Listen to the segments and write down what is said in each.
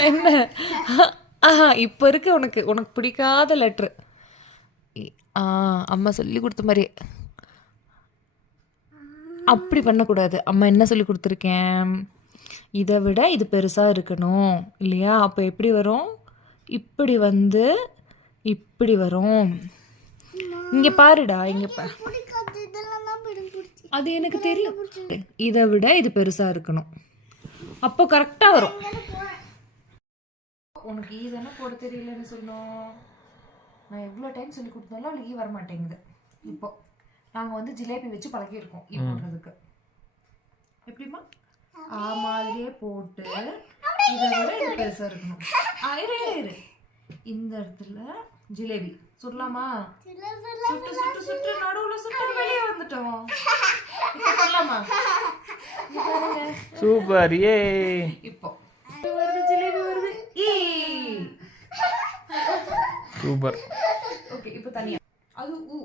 என்ன? இப்போ இருக்கு உனக்கு உனக்கு பிடிக்காத லெட்ரு. அம்மா சொல்லி கொடுத்த மாதிரி அப்படி பண்ணக்கூடாது. அம்மா என்ன சொல்லி கொடுத்துருக்கேன்? இதை விட இது பெருசாக இருக்கணும் இல்லையா? அப்போ எப்படி வரும்? இப்படி வந்து இப்படி வரும். இங்கே பாருடா, இங்கே அது எனக்கு தெரியும். இதை விட இது பெருசாக இருக்கணும், அப்போ கரெக்டாக வரும். உனக்கு ஈ தானே போட தெரியலன்னு சொன்னோம். நான் எவ்வளோ டைம் சொல்லி கொடுத்தாலும் அவளுக்கு ஈ வரமாட்டேங்குது. இப்போ நாங்கள் வந்து ஜிலேபி வச்சு பழகியிருக்கோம் ஈ போடுறதுக்கு. எப்படிமா மாதிரியே போட்டு இதை விட இது பெருசாக இருக்கணும். இரு இந்த இடத்துல ஜிலேபி சுடலாமா? சுட்டு சுட்டு சுட்டு நடுவில் சுட்டு வெளியே வந்துட்டோம். சொல்லலாமா? சூப்பர். ஏ இப்போ வருது, ஜிலேபி வருது. சூப்பர். ஓகே, இப்போ தனியா அது ஊ.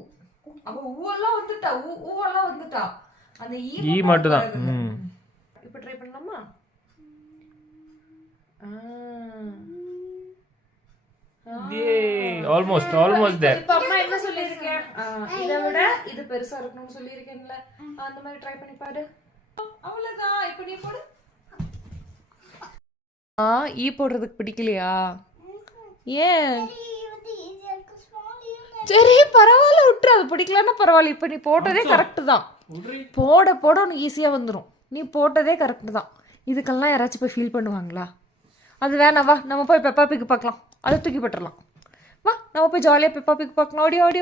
அப்ப ஊவெல்லாம் வந்துட்டா, ஊவெல்லாம் வந்துட்டா. அந்த ஈ மட்டும் தான். இப்போ ட்ரை பண்ணலாமா? Almost there. இப்போ அம்மா என்ன சொல்லியிருக்கேன்? இதை விட இது பெருசா இருக்கணும்னு சொல்லியிருக்கேன்ல, அந்த மாதிரி ட்ரை பண்ணி பாரு. அவ்வளவுதான். இப்போ நீ போடு. ஈ போடுறதுக்கு பிடிக்கலையா? ஏன்? சரி பரவாயில்ல, விட்டுரு. அது பிடிக்கலன்னா பரவாயில்ல. இப்போ நீ போட்டதே கரெக்டு தான். போட போட உனக்கு ஈஸியாக வந்துடும். நீ போட்டதே கரெக்டு தான். இதுக்கெல்லாம் யாராச்சும் போய் ஃபீல் பண்ணுவாங்களா? அது வேணாம், வா நம்ம போய் பெப்பா பிக் பார்க்கலாம். அதை தூக்கி போட்டுடலாம். வா நம்ம போய் ஜாலியாக பெப்பா பிக் பார்க்கலாம். ஓடி ஓடி.